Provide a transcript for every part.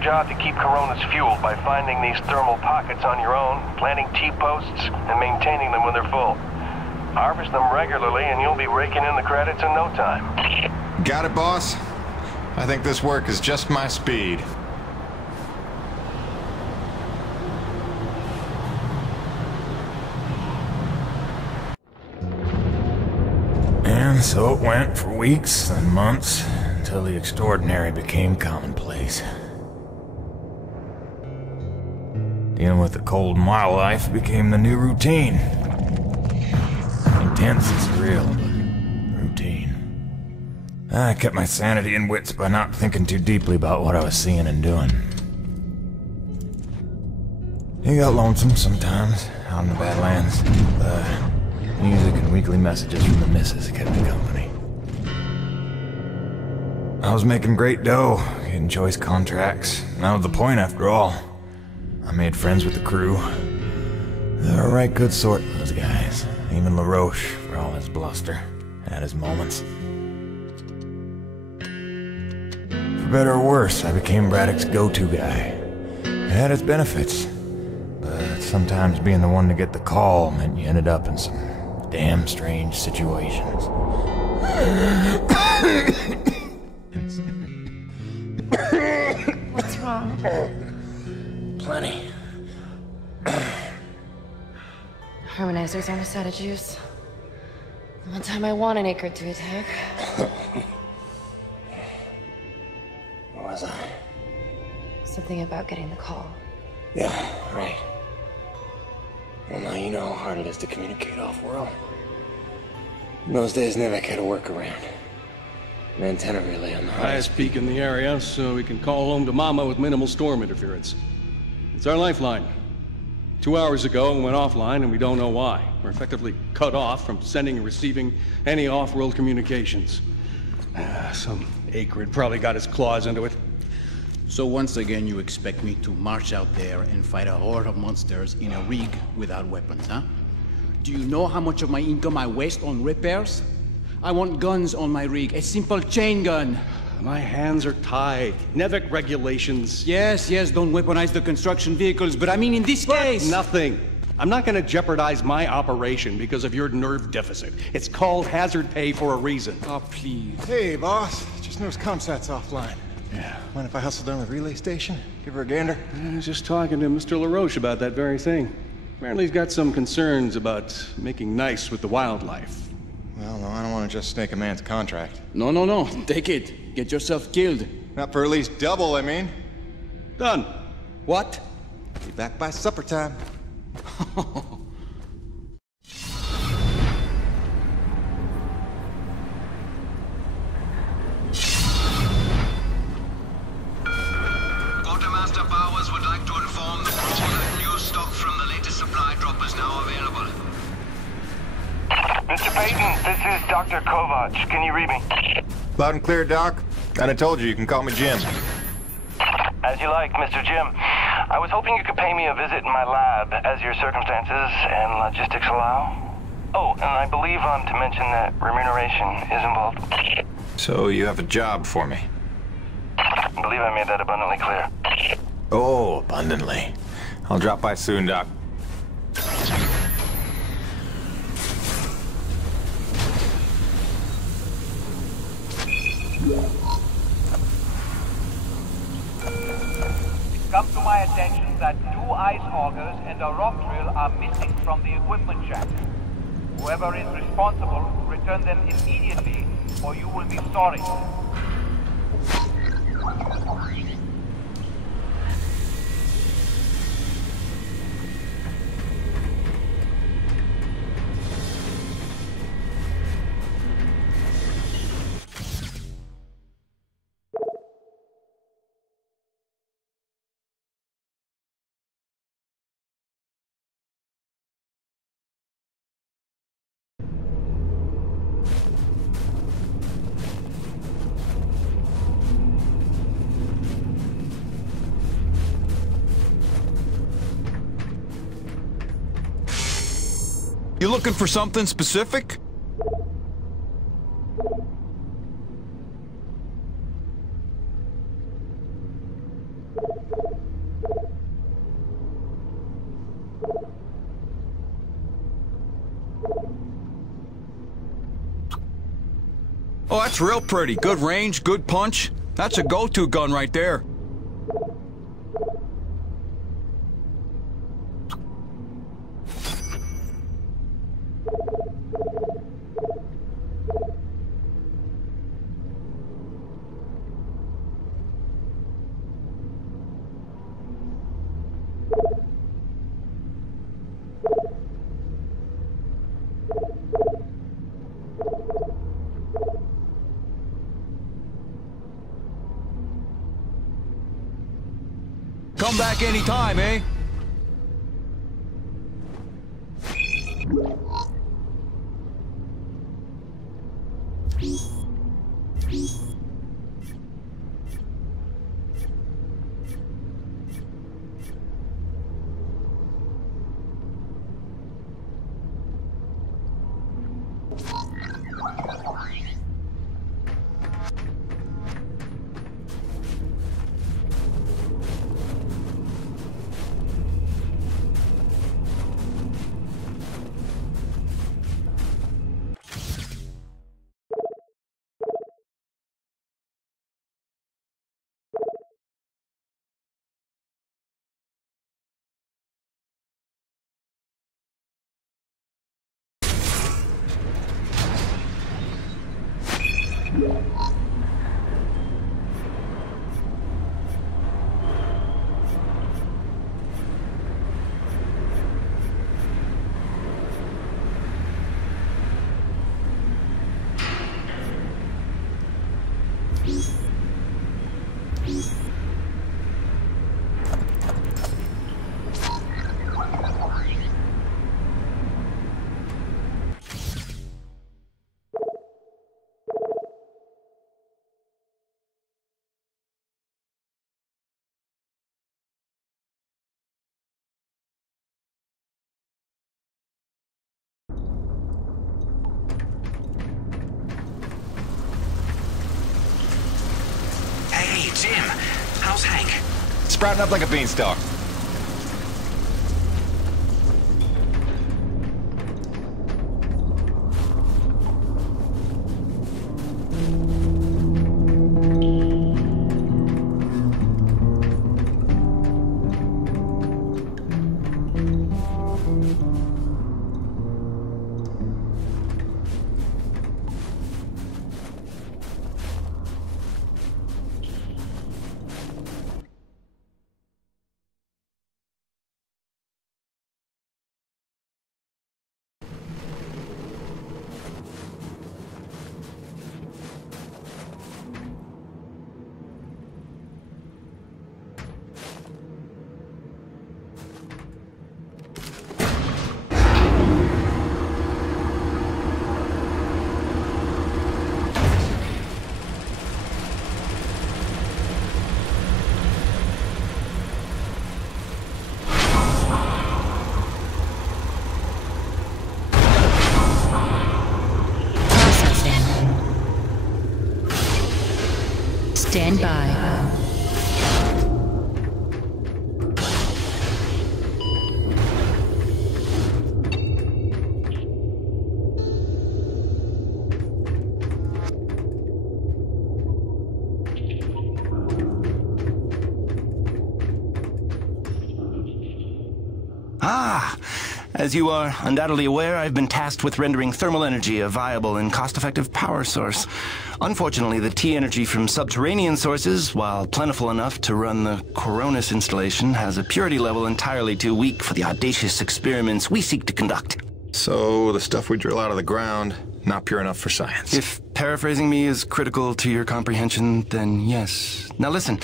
your job to keep Coronis fueled by finding these thermal pockets on your own, planting T-posts, and maintaining them when they're full. Harvest them regularly and you'll be raking in the credits in no time. Got it, boss? I think this work is just my speed. And so it went for weeks and months, until the extraordinary became commonplace. Dealing with the cold and wild life became the new routine. Intense and surreal, but routine. I kept my sanity and wits by not thinking too deeply about what I was seeing and doing. It got lonesome sometimes, out in the Badlands. Music and weekly messages from the missus kept me company. I was making great dough, getting choice contracts. That was the point after all. I made friends with the crew. They were a right good sort, those guys. Even LaRoche, for all his bluster, had his moments. For better or worse, I became Braddock's go-to guy. It had its benefits, but sometimes being the one to get the call meant you ended up in some damn strange situations. What's wrong? Plenty. Harmonizers aren't a set of juice. The one time I want an Akrid to attack. What was I? Something about getting the call. Yeah, right. Well, now you know how hard it is to communicate off-world. In those days, NEVEC had a workaround. An antenna relay on the highest peak in the area, so we can call home to Mama with minimal storm interference. It's our lifeline. 2 hours ago, we went offline, and we don't know why. We're effectively cut off from sending and receiving any off-world communications. Some Akrid probably got his claws into it. So once again, you expect me to march out there and fight a horde of monsters in a rig without weapons, huh? Do you know how much of my income I waste on repairs? I want guns on my rig, a simple chain gun. My hands are tied. NEVEC regulations. Yes, don't weaponize the construction vehicles, but I mean in this case... Nothing. I'm not gonna jeopardize my operation because of your nerve deficit. It's called hazard pay for a reason. Oh, please. Hey, boss. Just noticed ComSat's offline. Yeah. Mind if I hustle down to the relay station? Give her a gander? I was just talking to Mr. LaRoche about that very thing. Apparently he's got some concerns about making nice with the wildlife. Well, no, I don't want to just snake a man's contract. No. Take it. Get yourself killed. Not for at least double, I mean. Done. What? Be back by supper time. Quartermaster Bowers would like to inform the crew that new stock from the latest supply drop is now available. Mr. Peyton, this is Dr. Kovac. Can you read me? Loud and clear, Doc. And I told you can call me Jim. As you like, Mr. Jim. I was hoping you could pay me a visit in my lab, as your circumstances and logistics allow. Oh, and I believe I'm to mention that remuneration is involved. So you have a job for me? I believe I made that abundantly clear. Oh, abundantly. I'll drop by soon, Doc. Come to my attention that 2 ice augers and a rock drill are missing from the equipment shack. Whoever is responsible, return them immediately, or you will be sorry. You looking for something specific? Oh, that's real pretty. Good range, good punch. That's a go-to gun right there. Come back anytime, eh? Jim, how's Hank? Sprouting up like a beanstalk. Stand by. As you are undoubtedly aware, I've been tasked with rendering thermal energy a viable and cost-effective power source. Unfortunately, the T-energy from subterranean sources, while plentiful enough to run the Coronis installation, has a purity level entirely too weak for the audacious experiments we seek to conduct. So, the stuff we drill out of the ground, not pure enough for science. If paraphrasing me is critical to your comprehension, then yes. Now listen,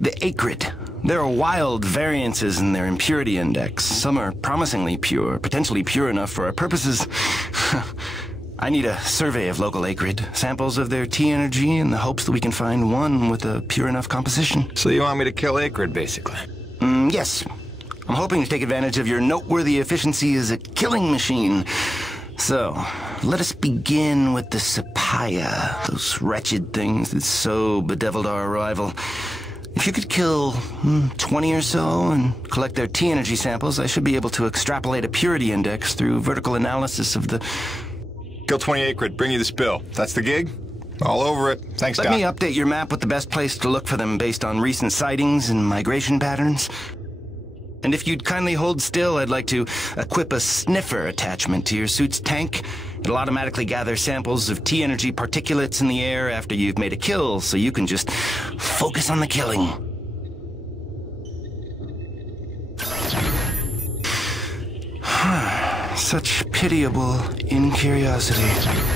the Akrid. There are wild variances in their impurity index. Some are promisingly pure, potentially pure enough for our purposes. I need a survey of local Akrid, samples of their T-energy in the hopes that we can find one with a pure enough composition. So you want me to kill Akrid, basically? Yes. I'm hoping to take advantage of your noteworthy efficiency as a killing machine. So, let us begin with the Sapaya, those wretched things that so bedeviled our arrival. If you could kill 20 or so and collect their T-energy samples, I should be able to extrapolate a purity index through vertical analysis of the... Kill 20 Akrid, bring you this bill. That's the gig? All over it. Thanks, Doc. Let me update your map with the best place to look for them based on recent sightings and migration patterns. And if you'd kindly hold still, I'd like to equip a sniffer attachment to your suit's tank. It'll automatically gather samples of T-energy particulates in the air after you've made a kill, so you can just focus on the killing. Such pitiable incuriosity.